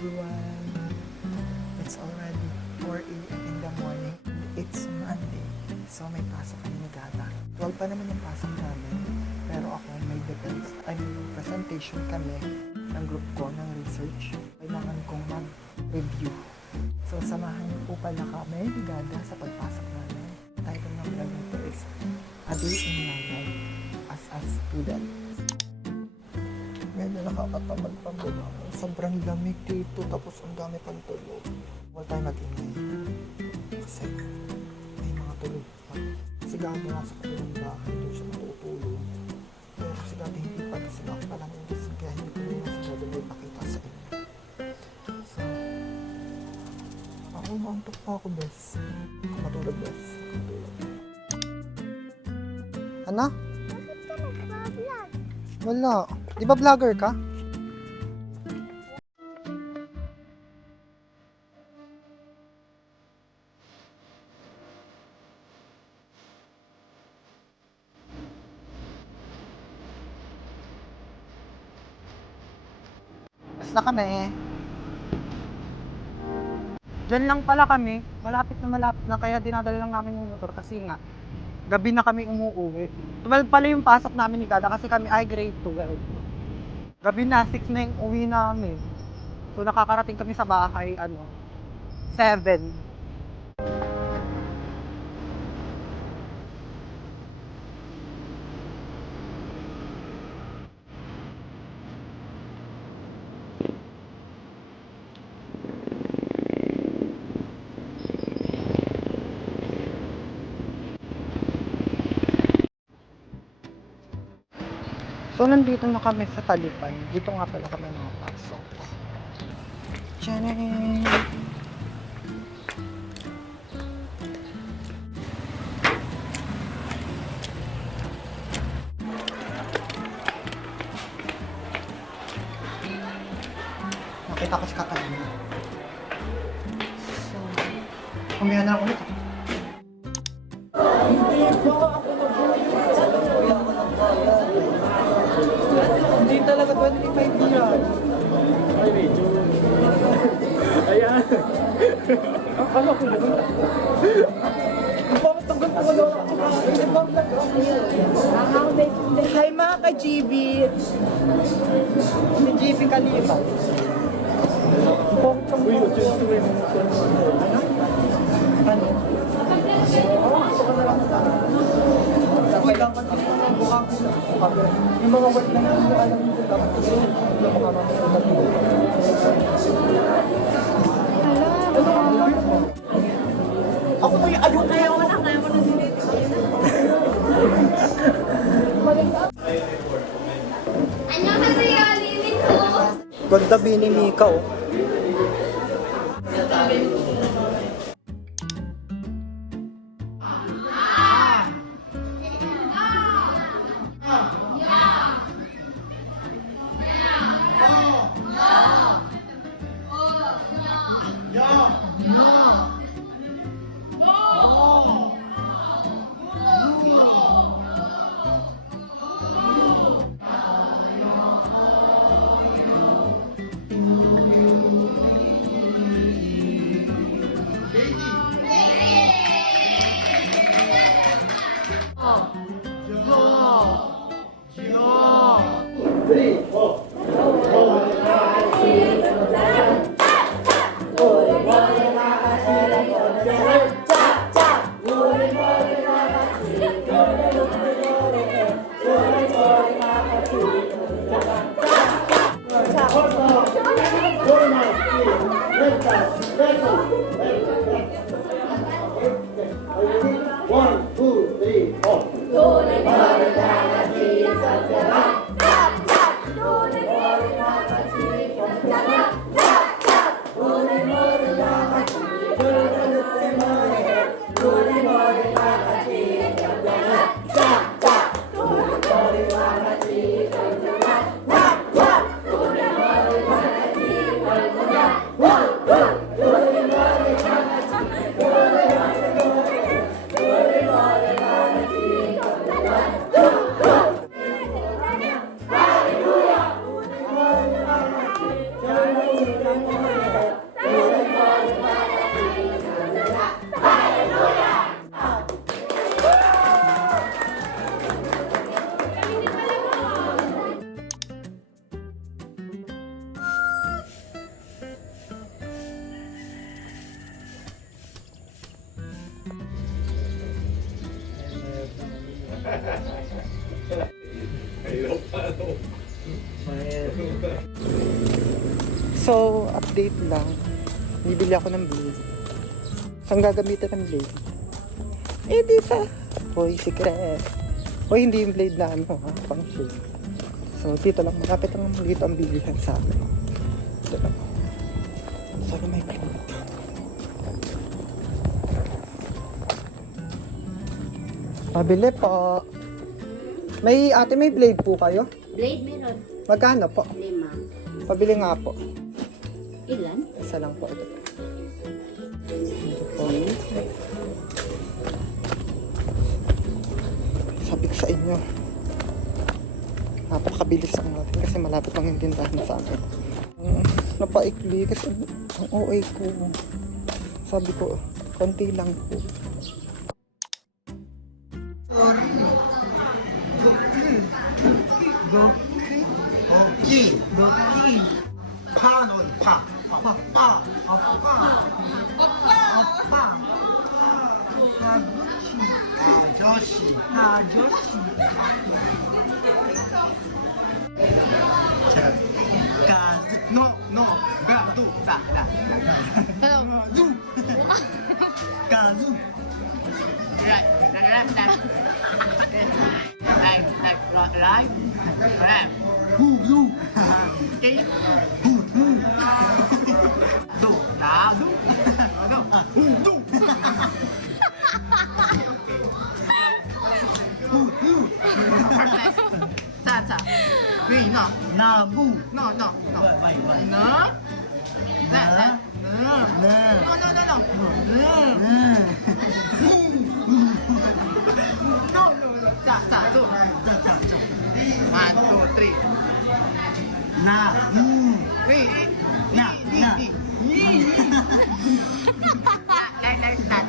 Everyone, it's already 4 a.m. in the morning. It's Monday, so may pasok kami ni Gata. 12 pa naman yung pasok namin, pero ako may presentation kami ng group ko ng research. Kailangan kong mag-review. So samahan niyo po pala kami ni Gata sa pagpasok namin. Title ng vlog nito is A Day in My Life as a Student. Medyo nakakatamad pa mo. Sobrang lamig dito, tapos ang dami pang tulog. Huwag tayo mag-ingay. Kasi may mga tulog pa. Si Gabi nasa kanilang bahay, doon siya matutulog. Pero si Gabi hindi pa, kasi ako pa lang yung gising. Kaya hindi ko rin si Gabi may pakita sa inyo. So, ako mauntok pa ako, bes. Kung matulog, bes. Matulog. Ano? Bakit ka nagpa-vlog? Wala. Di ba vlogger ka? Na kami. Diyan lang pala kami. Malapit na kaya dinadala lang namin yung motor kasi nga gabi na kami umuwi. 12 pala yung pasok namin ni Gada kasi kami ay grade 12. Gabi na, 6 na yung uwi namin. So nakakarating kami sa bahay 7. So, nandito na kami sa Talipan. Dito nga pala kami nakapasok. Tcharam! Nakita ko si Katarina. So, umihan na ulit ako. Hindi talaga 25 yan. Ay, medyo. Ayan. Akala ko ba? Bakit tagal ko wala ako? Hi mga ka-GB! Si GB Kalipa. Uy, yun mo. Ano? Uy, dapat ako ng buhang yung mga word na hindi alam nyo dapat yun. Yung mga mamaya ako may ayaw na yun. 안녕하세요, 리미토. Ganda bini Mika, oh. So, update lang. Bibili ako ng blade. Saan gagamitin ng blade? Eh, di sa... Hoy, secret. Hoy, hindi yung blade na ano, ha? Pang shade. So, dito lang. Malapit lang dito ang bilihan sa amin. Dito lang. Sana may blade. Pabili po. Ate, may blade po kayo? Blade meron. Magkano po? 5. Pabili nga po. Ilan? Isa lang po ito. Ito po. Sabi ko sa inyo, napakabilis ang natin kasi malapit ang yung tindahan sa akin. Napaikli kasi ang OA ko. Sabi ko, konti lang po. 도끼 파노이 파 아빠 아저씨 가즈 노 가두 다다 가즈 가즈 후유 띠 후유 도 나도 후유 후유 자자 위너 나부 너너 와이 와이 너 나나 자자도 One, two, three. Na, wait, na, like that.